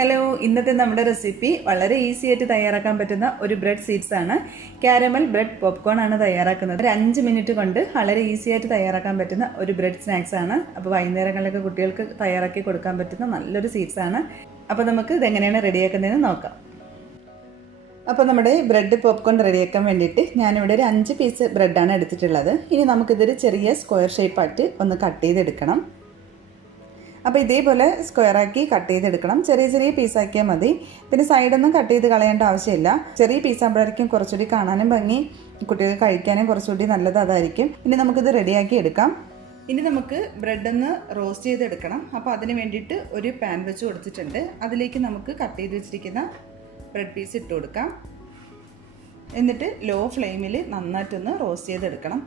Hello, ഇന്നത്തെ നമ്മുടെ recipe വളരെ ഈസി ആയിട്ട് തയ്യാറാക്കാൻ പറ്റുന്ന ഒരു ബ്രെഡ് സീഡ്സ് ആണ്. കാരമൽ ബ്രെഡ് പോപ്കോൺ ആണ് തയ്യാറാക്കുന്നത്. ഒരു 5 മിനിറ്റ് കൊണ്ട് വളരെ ഈസി ആയിട്ട് തയ്യാറാക്കാൻ പറ്റുന്ന ഒരു ബ്രെഡ് സ്നാക്സ് ആണ്. അപ്പോൾ വൈകുന്നേരങ്ങളിലൊക്കെ കുട്ടികൾക്ക് തയ്യാറാക്കി കൊടുക്കാൻ പറ്റുന്ന നല്ലൊരു സീഡ്സ് ആണ്. അപ്പോൾ നമുക്ക് ഇതെങ്ങനെയാണ് റെഡിയാക്കുന്നതെന്ന് നോക്കാം. അപ്പോൾ നമ്മുടെ ബ്രെഡ് പോപ്കോൺ റെഡിയാക്കാൻ വേണ്ടിയിട്ട് ഞാനിവിടെ ഒരു 5 പീസ് ബ്രെഡാണ് എടുത്തിട്ടുള്ളത്. ഇനി നമുക്കിതൊരു ചെറിയ സ്ക്വയർ ഷേപ്പായിട്ട് ഒന്ന് കട്ട് ചെയ്തെടുക്കണം. അപ്പോൾ ഇതേപോലെ സ്ക്വയറാക്കി കട്ട് ചെയ്തെടുക്കണം. ചെറിയ ചെറിയ പീസാക്കിയാൽ മതി. പിന്നെ സൈഡൊന്നും കട്ട് ചെയ്ത് കളയേണ്ട ആവശ്യമില്ല. ചെറിയ പീസാകുമ്പോഴായിരിക്കും കുറച്ചുകൂടി കാണാനും ഭംഗി, കുട്ടികൾക്ക് കഴിക്കാനും കുറച്ചുകൂടി നല്ലത് അതായിരിക്കും. ഇനി നമുക്കിത് റെഡിയാക്കി എടുക്കാം. ഇനി നമുക്ക് ബ്രെഡൊന്ന് റോസ്റ്റ് ചെയ്തെടുക്കണം. അപ്പോൾ അതിന് വേണ്ടിയിട്ട് ഒരു പാൻ വെച്ച് കൊടുത്തിട്ടുണ്ട്. അതിലേക്ക് നമുക്ക് കട്ട് ചെയ്ത് വെച്ചിരിക്കുന്ന ബ്രെഡ് പീസ് ഇട്ട് കൊടുക്കാം. എന്നിട്ട് ലോ ഫ്ലെയിമിൽ നന്നായിട്ടൊന്ന് റോസ്റ്റ് ചെയ്തെടുക്കണം.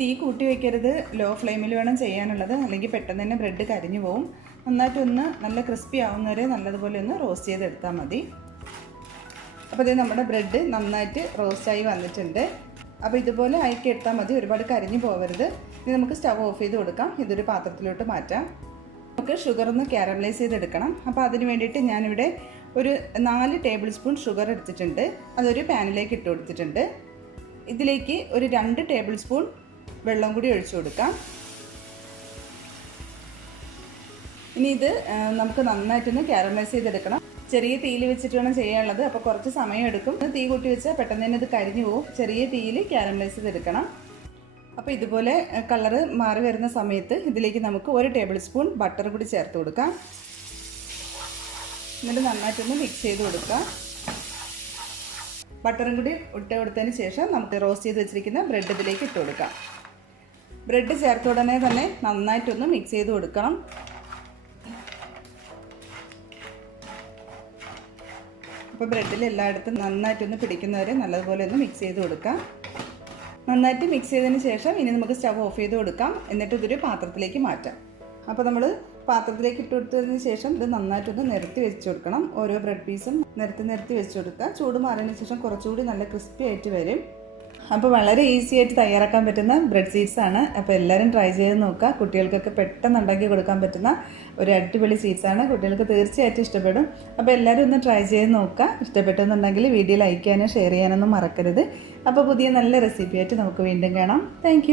തീ കൂട്ടി വയ്ക്കരുത്, ലോ ഫ്ലെയിമിൽ വേണം ചെയ്യാനുള്ളത്, അല്ലെങ്കിൽ പെട്ടെന്ന് തന്നെ ബ്രെഡ് കരിഞ്ഞു പോകും. നന്നായിട്ടൊന്ന് നല്ല ക്രിസ്പി ആവുന്നവരെ നല്ലതുപോലെ ഒന്ന് റോസ്റ്റ് ചെയ്തെടുത്താൽ മതി. അപ്പോൾ ഇത് നമ്മുടെ ബ്രെഡ് നന്നായിട്ട് റോസ്റ്റായി വന്നിട്ടുണ്ട്. അപ്പോൾ ഇതുപോലെ ആക്കി എടുത്താൽ മതി, ഒരുപാട് കരിഞ്ഞു പോകരുത്. ഇനി നമുക്ക് സ്റ്റവ് ഓഫ് ചെയ്ത് കൊടുക്കാം. ഇതൊരു പാത്രത്തിലോട്ട് മാറ്റാം. നമുക്ക് ഷുഗർ ഒന്ന് കാരമലൈസ് ചെയ്തെടുക്കണം. അപ്പോൾ അതിന് വേണ്ടിയിട്ട് ഞാനിവിടെ ഒരു 4 ടേബിൾ സ്പൂൺ ഷുഗർ എടുത്തിട്ടുണ്ട്. അതൊരു പാനിലേക്ക് ഇട്ട് കൊടുത്തിട്ടുണ്ട്. ഇതിലേക്ക് ഒരു 2 ടേബിൾ സ്പൂൺ വെള്ളം കൂടി ഒഴിച്ചു കൊടുക്കാം. ഇനി ഇത് നമുക്ക് നന്നായിട്ടൊന്ന് കാരമലൈസ് ചെയ്തെടുക്കണം. ചെറിയ തീയിൽ വെച്ചിട്ട് വേണം ചെയ്യാനുള്ളത്. അപ്പോൾ കുറച്ച് സമയം എടുക്കും. തീ കൂട്ടി വെച്ചാൽ പെട്ടെന്ന് തന്നെ ഇത് കരിഞ്ഞു പോകും. ചെറിയ തീയിൽ കാരമലൈസ് ചെയ്തെടുക്കണം. അപ്പോൾ ഇതുപോലെ കളറ് മാറി വരുന്ന സമയത്ത് ഇതിലേക്ക് നമുക്ക് 1 ടേബിൾ സ്പൂൺ ബട്ടർ കൂടി ചേർത്ത് കൊടുക്കാം. എന്നിട്ട് നന്നായിട്ടൊന്ന് മിക്സ് ചെയ്ത് കൊടുക്കാം. ബട്ടറും കൂടി ഇട്ട് കൊടുത്തതിന് ശേഷം നമുക്ക് റോസ്റ്റ് ചെയ്ത് വെച്ചിരിക്കുന്ന ബ്രെഡ് ഇതിലേക്ക് ഇട്ട് കൊടുക്കാം. ബ്രെഡ് ചേർത്ത ഉടനെ തന്നെ നന്നായിട്ടൊന്ന് മിക്സ് ചെയ്ത് കൊടുക്കണം. അപ്പോൾ ബ്രെഡിൽ എല്ലായിടത്തും നന്നായിട്ടൊന്ന് പിടിക്കുന്നവരെ നല്ലതുപോലെ ഒന്ന് മിക്സ് ചെയ്ത് കൊടുക്കാം. നന്നായിട്ട് മിക്സ് ചെയ്തതിന് ശേഷം ഇനി നമുക്ക് സ്റ്റവ് ഓഫ് ചെയ്ത് കൊടുക്കാം. എന്നിട്ട് ഇതൊരു പാത്രത്തിലേക്ക് മാറ്റാം. അപ്പോൾ നമ്മൾ പാത്രത്തിലേക്ക് ഇട്ട് കൊടുത്തതിന് ശേഷം ഇത് നന്നായിട്ടൊന്ന് നിരത്തി വെച്ച് കൊടുക്കണം. ഓരോ ബ്രെഡ് പീസും നിരത്തി വെച്ച് കൊടുക്കുക. ചൂട് മാറിയതിന് ശേഷം കുറച്ചുകൂടി നല്ല ക്രിസ്പി ആയിട്ട് വരും. അപ്പോൾ വളരെ ഈസി ആയിട്ട് തയ്യാറാക്കാൻ പറ്റുന്ന ബ്രെഡ് സീഡ്സ് ആണ്. അപ്പോൾ എല്ലാവരും ട്രൈ ചെയ്ത് നോക്കുക. കുട്ടികൾക്കൊക്കെ പെട്ടെന്ന് ഉണ്ടാക്കി കൊടുക്കാൻ പറ്റുന്ന ഒരു അടിപൊളി സീഡ്സ് ആണ്. കുട്ടികൾക്ക് തീർച്ചയായിട്ടും ഇഷ്ടപ്പെടും. അപ്പോൾ എല്ലാവരും ഒന്ന് ട്രൈ ചെയ്ത് നോക്കുക. ഇഷ്ടപ്പെട്ടെന്നുണ്ടെങ്കിൽ വീഡിയോ ലൈക്ക് ചെയ്യാനും ഷെയർ ചെയ്യാനൊന്നും മറക്കരുത്. അപ്പോൾ പുതിയ നല്ല റെസിപ്പി ആയിട്ട് നമുക്ക് വീണ്ടും കാണാം. താങ്ക്